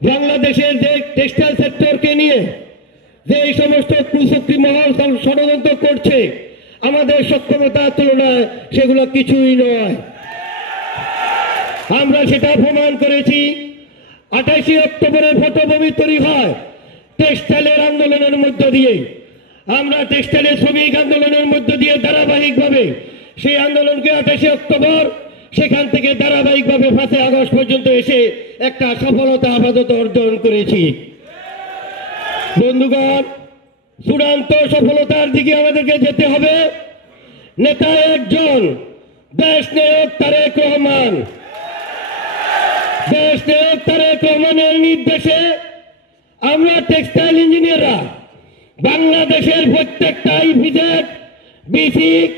বাংলাদেশের যে টেক্সটাইল সেক্টরকে নিয়ে যে এই সমস্ত কুচক্রী মহল ষড়যন্ত্র করছে, আমাদের সক্ষমতার তুলনায় সেগুলো কিছুই নয়। আমরা সেটা প্রমাণ করেছি। 28 অক্টোবরের পটভূমি তৈরি হয় টেক্সটাইলের আন্দোলনের মধ্য দিয়ে। আমরা টেক্সটাইলের শ্রমিক আন্দোলনের মধ্য দিয়ে ধারাবাহিকভাবে সেই আন্দোলনকে 28 অক্টোবর সেখান থেকে ধারাবাহিকভাবে 5 আগস্ট পর্যন্ত এসে একটা সফলতা আপাতত অর্জন করেছি। বন্ধুগণ, চূড়ান্ত সফলতার দিকে আমাদেরকে যেতে হবে। নেতা একজন, দেশ নায়ক তারেক রহমান। দেশ নায়ক তারেক রহমানের নির্দেশে আমরা টেক্সটাইল ইঞ্জিনিয়াররা বাংলাদেশের প্রত্যেকটা ইপিজেড, বিসিক,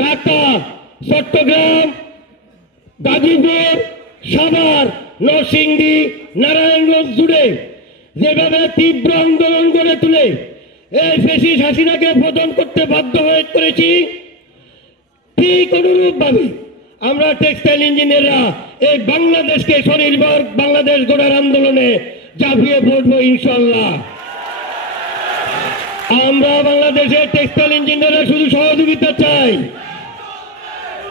ঢাকা, চট্টগ্রাম, গাজীপুর, সাভার, নরসিংদী, নারায়ণগঞ্জ জুড়ে যেভাবে তীব্র আন্দোলন গড়ে তুলে এই ফ্যাসিস্ট হাসিনাকে পতন করতে বাধ্য হয়ে করেছি, ঠিক অনুরূপভাবে আমরা টেক্সটাইল ইঞ্জিনিয়াররা এই বাংলাদেশকে স্বনির্ভর বাংলাদেশ গড়ার আন্দোলনে ঝাঁপিয়ে পড়বো ইনশাল্লাহ। আমরা বাংলাদেশের টেক্সটাইল ইঞ্জিনিয়াররা শুধু সহযোগিতা চাই,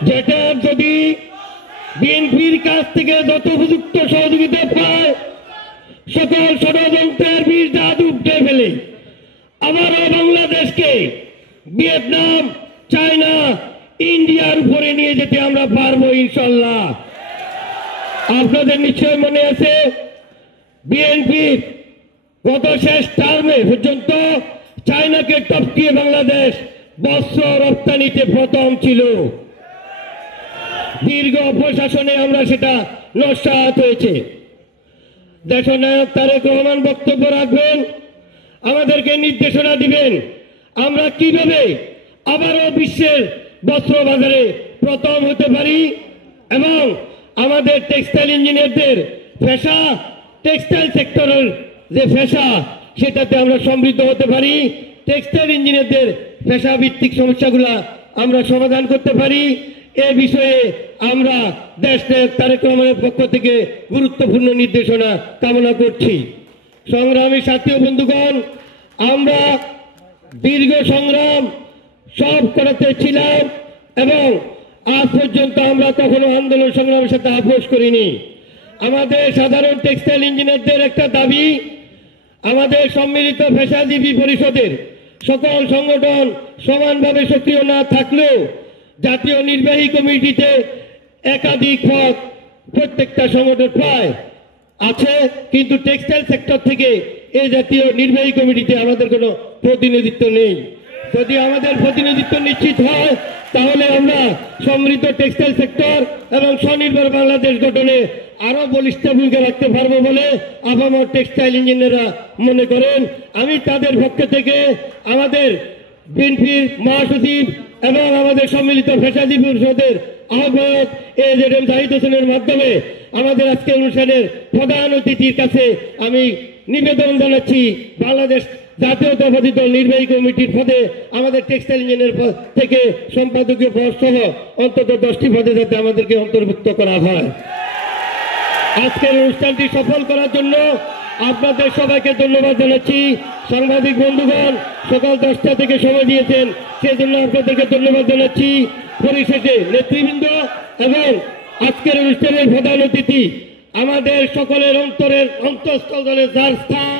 যেটা যদি বিএনপির কাছ থেকে যত উপযুক্ত সহযোগিতা পায়, সকল ষড়যন্ত্রের বীর জাহাজ উঠে ফেলে আবারও বাংলাদেশকে ভিয়েতনাম, চায়না, ইন্ডিয়ার উপরে নিয়ে যেতে আমরা পারবো ইনশাল্লাহ। আপনাদের নিশ্চয় মনে আছে, বিএনপির গত শেষ টার্মে পর্যন্ত চায়নাকে টপকিয়ে বাংলাদেশ বস্ত্র রপ্তানিতে প্রথম ছিল। দীর্ঘ প্রশাসনে আমরা সেটা নস্যাৎ হয়েছে। দেশনায়ক তারেক রহমান বক্তব্য রাখবেন, আমাদেরকে নির্দেশনা দিবেন আমরা কিভাবে আবারও বিশ্বের বস্ত্র বাজারে প্রথম হতে পারি এবং আমাদের টেক্সটাইল ইঞ্জিনিয়ারদের পেশা, টেক্সটাইল সেক্টরের যে পেশা সেটাতে আমরা সমৃদ্ধ হতে পারি, টেক্সটাইল ইঞ্জিনিয়ারদের পেশা ভিত্তিক সমস্যাগুলা আমরা সমাধান করতে পারি। এ বিষয়ে আমরা দেশ নায়ক তারেক রহমানের পক্ষ থেকে গুরুত্বপূর্ণ নির্দেশনা কামনা করছি। সংগ্রামী সাথী ও বন্ধুগণ, আমরা দীর্ঘ সংগ্রাম সব করাতে ছিলাম এবং আজ পর্যন্ত আমরা কখনো আন্দোলন সংগ্রামের সাথে আপোষ করিনি। আমাদের সাধারণ টেক্সটাইল ইঞ্জিনিয়ারদের একটা দাবি, আমাদের সম্মিলিত পেশাজীবী পরিষদের সকল সংগঠন সমানভাবে সক্রিয় না থাকলেও জাতীয় নির্বাহী কমিটিতে একাধিক পদ প্রত্যেকটা সংগঠন প্রায় আছে, কিন্তু টেক্সটাইল সেক্টর থেকে এই জাতীয় নির্বাহী কমিটিতে আমাদের কোনো প্রতিনিধিত্ব নেই। যদি আমাদের প্রতিনিধিত্ব নিশ্চিত হয় তাহলে আমরা সমৃদ্ধ টেক্সটাইল সেক্টর এবং স্বনির্ভর বাংলাদেশ গঠনে আরো বলিষ্ঠ ভূমিকা রাখতে পারবো বলে আপামর টেক্সটাইল ইঞ্জিনিয়াররা মনে করেন। আমি তাদের পক্ষ থেকে আমাদের বিএনপির মহাসচিব এবং আমাদের সম্মিলিত পেশাজীবী পরিষদের আহ্বায়ক এজেডএম জাহিদ হোসেনের মাধ্যমে আমাদের আজকের অনুষ্ঠানের প্রধান অতিথির কাছে আমি নিবেদন জানাচ্ছি, বাংলাদেশ জাতীয়তাবাদী দল নির্বাহী কমিটির পদে আমাদের টেক্সটাইল ইঞ্জিনিয়ার থেকে সম্পাদকীয় পদ সহ অন্তত 10টি পদে যাতে আমাদেরকে অন্তর্ভুক্ত করা হয়। আজকের অনুষ্ঠানটি সফল করার জন্য আপনাদের সবাইকে ধন্যবাদ জানাচ্ছি। সাংবাদিক বন্ধুগণ সকাল 10টা থেকে সময় দিয়েছেন, সেজন্য আপনাদেরকে ধন্যবাদ জানাচ্ছি। পরিশেষে নেতৃবৃন্দ এবং আজকের অনুষ্ঠানের প্রধান অতিথি আমাদের সকলের অন্তরের অন্তঃস্থলে যার স্থান